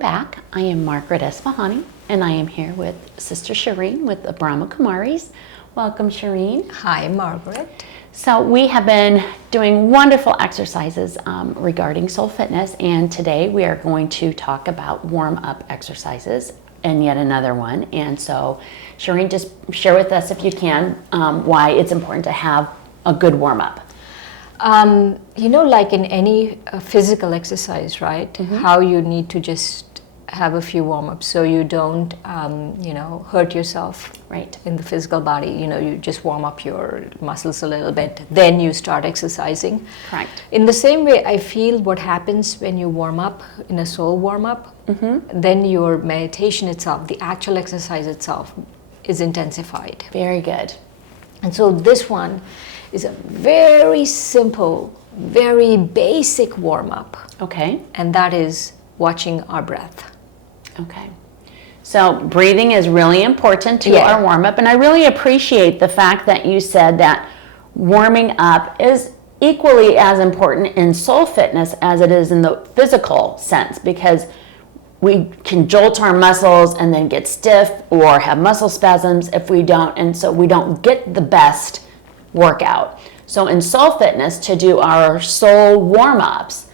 back. I am Margaret Esfahani, and I am here with Sister Shireen with the Brahma Kumaris. Welcome, Shireen. Hi, Margaret. So we have been doing wonderful exercises regarding soul fitness, and today we are going to talk about warm-up exercises and yet another one. And so, Shireen, just share with us, if you can, why it's important to have a good warm-up. Like in any physical exercise, right? Mm-hmm. How you need to just have a few warm-ups so you don't, hurt yourself, right, in the physical body. You just warm up your muscles a little bit, then you start exercising. Correct. In the same way, I feel what happens when you warm up in a soul warm-up, mm-hmm. then your meditation itself, the actual exercise itself, is intensified. Very good. And so this one is a very simple, very basic warm-up. Okay. And that is watching our breath. Okay. So breathing is really important to our warm-up, and I really appreciate the fact that you said that warming up is equally as important in soul fitness as it is in the physical sense, because we can jolt our muscles and then get stiff or have muscle spasms if we don't, and so we don't get the best workout. So in soul fitness, to do our soul warm-ups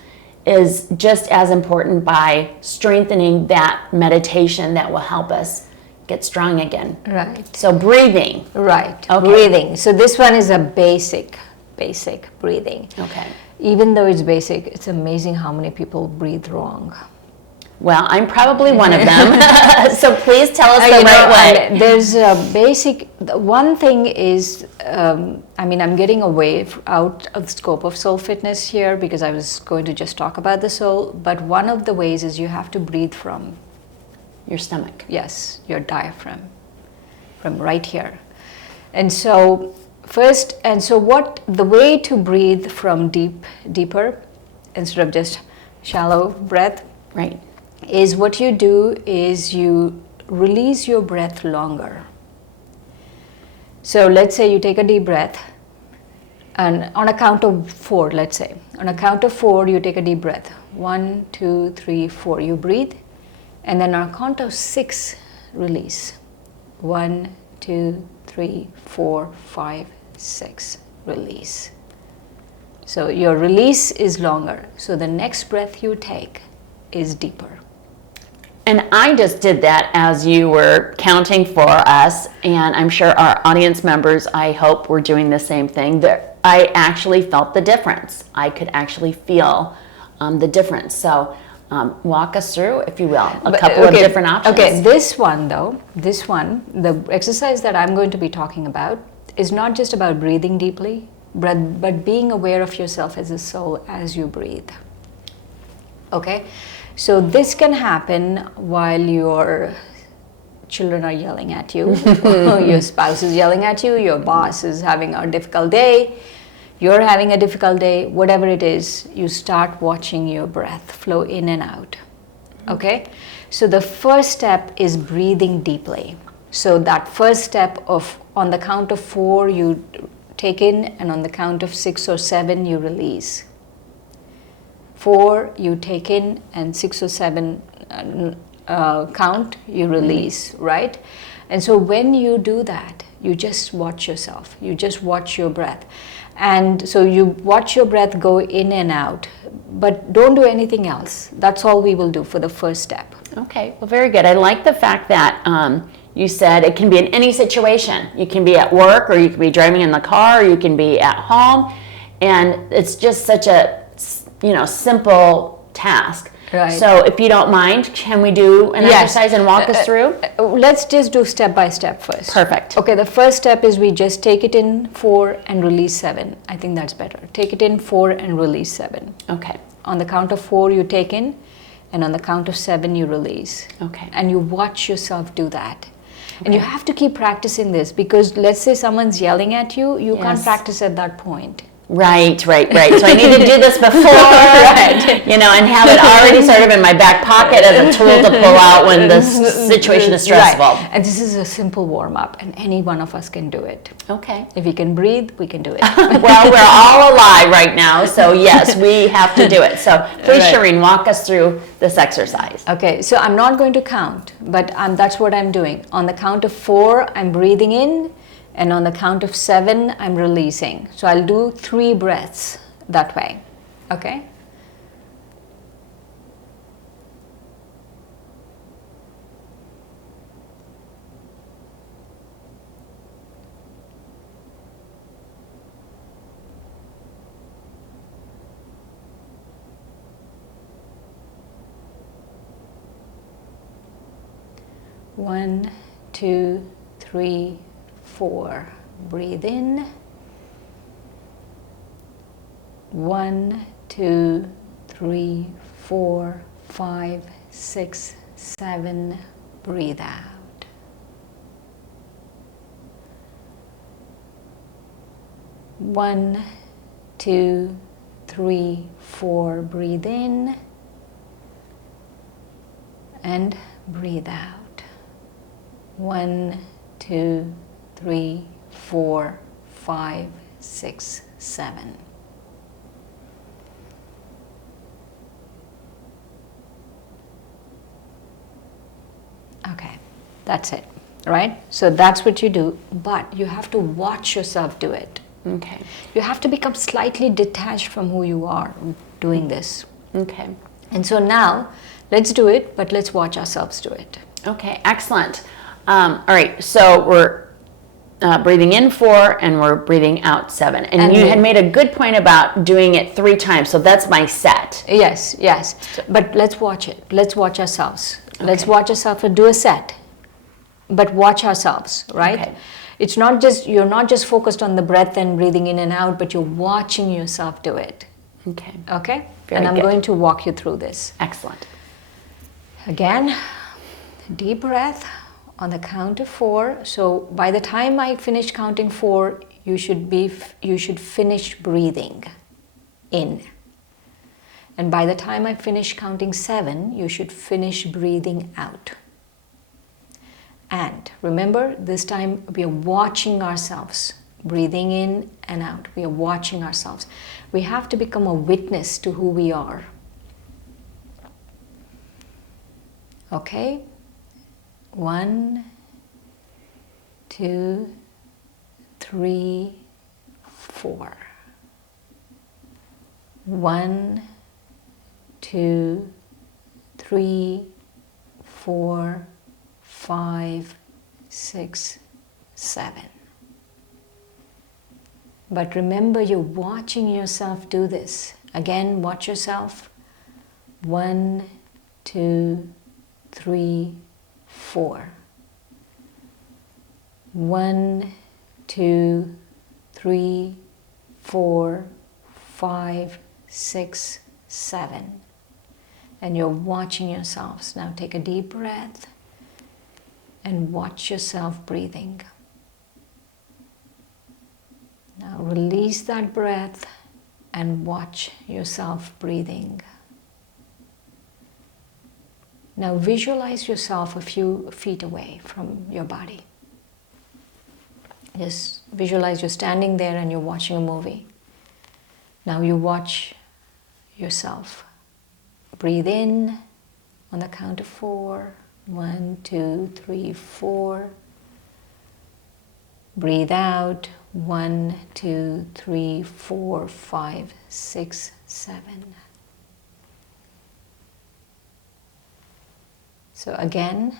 is just as important by strengthening that meditation that will help us get strong again. Right. So breathing. Right. Okay. Breathing. So this one is a basic breathing. Okay. Even though it's basic, it's amazing how many people breathe wrong. Well, I'm probably one of them. So please tell us the right way. There's a basic, one thing is, I'm getting away out of the scope of soul fitness here because I was going to just talk about the soul, but one of the ways is you have to breathe from your stomach. Yes, your diaphragm, from right here. And so the way to breathe from deeper, instead of just shallow breath, right, is what you do is you release your breath longer. So let's say you take a deep breath, and on a count of 4, let's say. On a count of 4, you take a deep breath. 1, 2, 3, 4, you breathe. And then on a count of 6, release. 1, 2, 3, 4, 5, 6, release. So your release is longer. So the next breath you take is deeper. And I just did that as you were counting for us, and I'm sure our audience members, I hope, were doing the same thing. That I actually felt the difference. I could actually feel the difference. So walk us through, if you will, a couple of different options. Okay, this one, the exercise that I'm going to be talking about is not just about breathing deeply, but being aware of yourself as a soul as you breathe. Okay? So this can happen while your children are yelling at you, your spouse is yelling at you, your boss is having a difficult day, you're having a difficult day, whatever it is, you start watching your breath flow in and out. Okay? So the first step is breathing deeply. So that first step of, on the count of 4, you take in, and on the count of 6 or 7, you release. 4 you take in, and 6 or 7 count, you release, right? And so when you do that, you just watch yourself, you just watch your breath. And so you watch your breath go in and out, but don't do anything else. That's all we will do for the first step. Okay, well, very good. I like the fact that you said it can be in any situation. You can be at work, or you can be driving in the car, or you can be at home, and it's just such a simple task. Right. So if you don't mind, can we do an exercise and walk us through? Let's just do step by step first. Perfect. Okay, the first step is we just take it in 4 and release 7. I think that's better. Take it in 4 and release 7. Okay. On the count of 4 you take in, and on the count of 7 you release. Okay. And you watch yourself do that. Okay. And you have to keep practicing this, because let's say someone's yelling at you, you can't practice at that point. Right. So I need to do this before, and have it already sort of in my back pocket as a tool to pull out when the situation is stressful. Right. And this is a simple warm-up, and any one of us can do it. Okay. If we can breathe, we can do it. Well, we're all alive right now, so yes, we have to do it. So please, Right. Shireen, walk us through this exercise. Okay, so I'm not going to count, but that's what I'm doing. On the count of 4, I'm breathing in, and on the count of 7, I'm releasing. So I'll do 3 breaths that way. Okay? One, 2, 3, 4. Breathe in. 1, 2, 3, 4, 5, 6, 7. Breathe out. 1, 2, 3, 4. Breathe in and breathe out. 1, 2, 3, 4, 5, 6, 7. Okay, that's it, right? So that's what you do, but you have to watch yourself do it. Okay. You have to become slightly detached from who you are doing this. Okay. And so now, let's do it, but let's watch ourselves do it. Okay, excellent. All right, so we're breathing in 4 and we're breathing out 7. And you had made a good point about doing it 3 times, so that's my set. Yes. But let's watch it. Let's watch ourselves. Let's watch ourselves and do a set. But watch ourselves, right? Okay. It's not just, you're not just focused on the breath and breathing in and out, but you're watching yourself do it. Okay. Okay? Very and I'm good. going to walk you through this. Excellent. Again, deep breath on the count of 4. So by the time I finish counting 4, you should finish breathing in. And by the time I finish counting 7, you should finish breathing out. And remember, this time we are watching ourselves, breathing in and out. We are watching ourselves. We have to become a witness to who we are. Okay? 1, 2, 3, 4. 1, 2, 3, 4, 5, 6, 7. But remember, you're watching yourself do this. Again, watch yourself. 1, 2, 3, 4. 1, 2, 3, 4, 5, 6, 7. And you're watching yourselves. Now take a deep breath and watch yourself breathing. Now release that breath and watch yourself breathing. Now visualize yourself a few feet away from your body. Just visualize you're standing there and you're watching a movie. Now you watch yourself. Breathe in on the count of 4. 1, 2, 3, 4. Breathe out. 1, 2, 3, 4, 5, 6, 7. So again,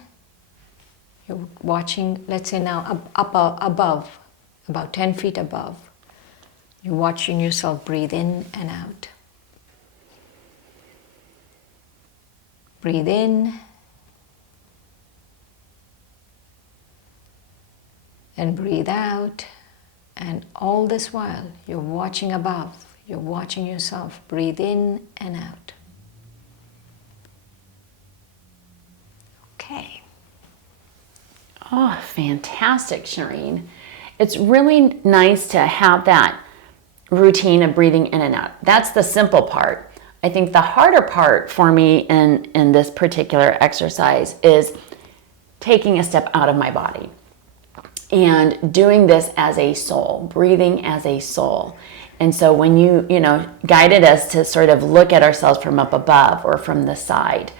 you're watching, let's say now above, about 10 feet above. You're watching yourself breathe in and out. Breathe in. And breathe out. And all this while, you're watching above. You're watching yourself breathe in and out. Okay. Oh, fantastic, Shireen. It's really nice to have that routine of breathing in and out. That's the simple part. I think the harder part for me in this particular exercise is taking a step out of my body and doing this as a soul, breathing as a soul. And so when you guided us to sort of look at ourselves from up above or from the side,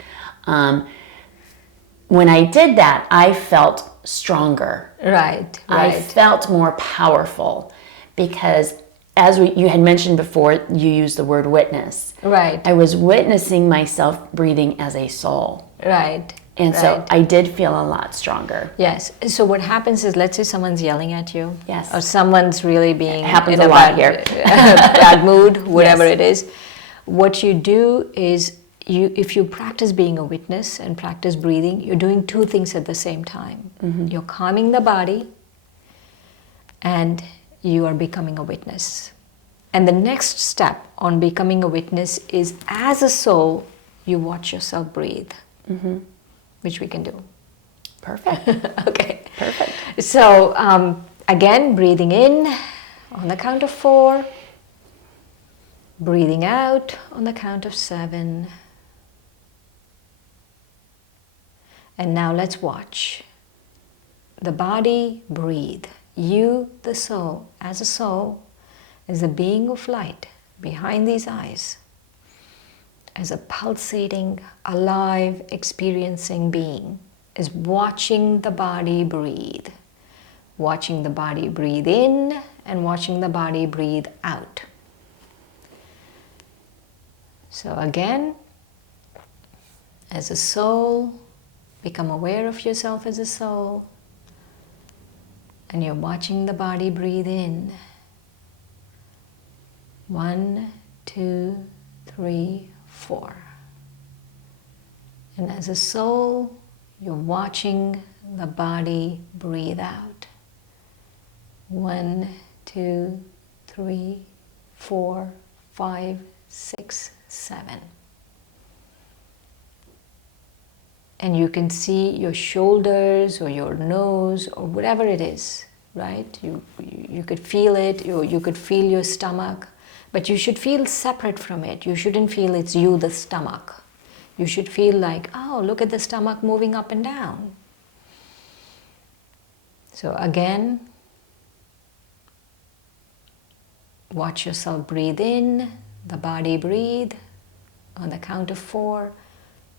when I did that, I felt stronger. Right. I felt more powerful because, as you had mentioned before, you used the word witness. Right. I was witnessing myself breathing as a soul. Right. And so I did feel a lot stronger. Yes. So what happens is, let's say someone's yelling at you. Yes. Or someone's really being happens a lot here. bad mood, whatever Yes. it is. What you do is, if you practice being a witness and practice breathing, you're doing two things at the same time. Mm-hmm. You're calming the body and you are becoming a witness. And the next step on becoming a witness is, as a soul, you watch yourself breathe. Mm-hmm. Which we can do. Perfect. Okay. Perfect. So again, breathing in on the count of 4. Breathing out on the count of 7. And now let's watch the body breathe. You, the soul, as a soul, as a being of light behind these eyes, as a pulsating, alive, experiencing being, is watching the body breathe. Watching the body breathe in and watching the body breathe out. So again, as a soul, become aware of yourself as a soul, and you're watching the body breathe in. 1, 2, 3, 4. And as a soul, you're watching the body breathe out. 1, 2, 3, 4, 5, 6, 7. And you can see your shoulders or your nose or whatever it is, right? You could feel it, you could feel your stomach. But you should feel separate from it. You shouldn't feel it's you, the stomach. You should feel like, oh, look at the stomach moving up and down. So again, watch yourself breathe in, the body breathe on the count of 4.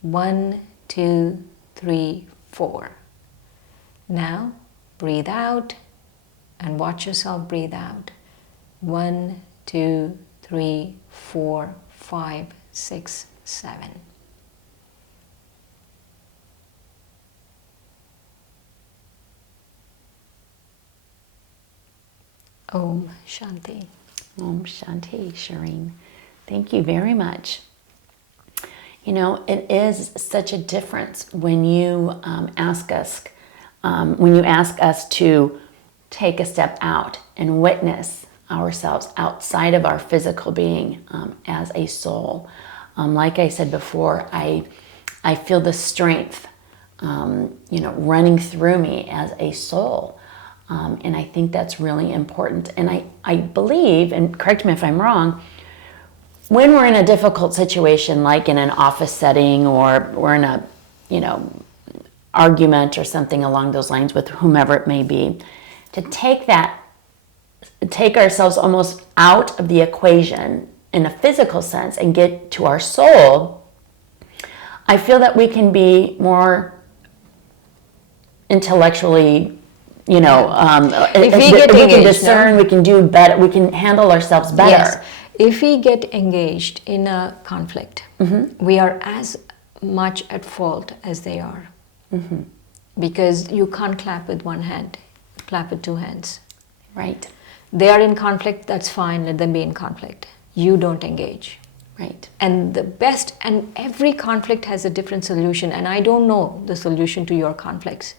1, 2, 3, 4. Now, breathe out and watch yourself breathe out. 1, 2, 3, 4, 5, 6, 7. Om Shanti. Om Shanti, Shireen. Thank you very much. You know, it is such a difference when you ask us to take a step out and witness ourselves outside of our physical being as a soul. Like I said before, I feel the strength, running through me as a soul. And I think that's really important. And I believe, and correct me if I'm wrong, when we're in a difficult situation, like in an office setting or we're in a, argument or something along those lines with whomever it may be, to take ourselves almost out of the equation in a physical sense and get to our soul, I feel that we can be more intellectually, we can discern, we can do better, we can handle ourselves better. Yes. If we get engaged in a conflict, mm-hmm. we are as much at fault as they are. Mm-hmm. Because you can't clap with one hand, clap with two hands. Right. They are in conflict, that's fine, let them be in conflict. You don't engage. Right. And every conflict has a different solution, and I don't know the solution to your conflicts.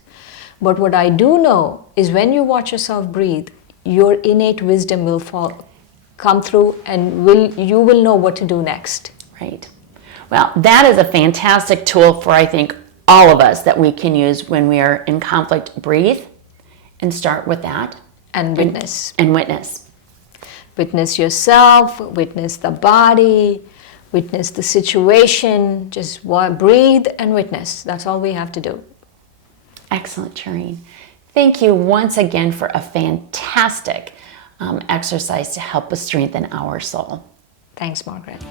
But what I do know is when you watch yourself breathe, your innate wisdom will come through, and you will know what to do next. Right. Well, that is a fantastic tool for, I think, all of us that we can use when we are in conflict. Breathe and start with that. And witness. And witness. Witness yourself, witness the body, witness the situation. Just breathe and witness. That's all we have to do. Excellent, Shireen. Thank you once again for a fantastic exercise to help us strengthen our soul. Thanks, Margaret.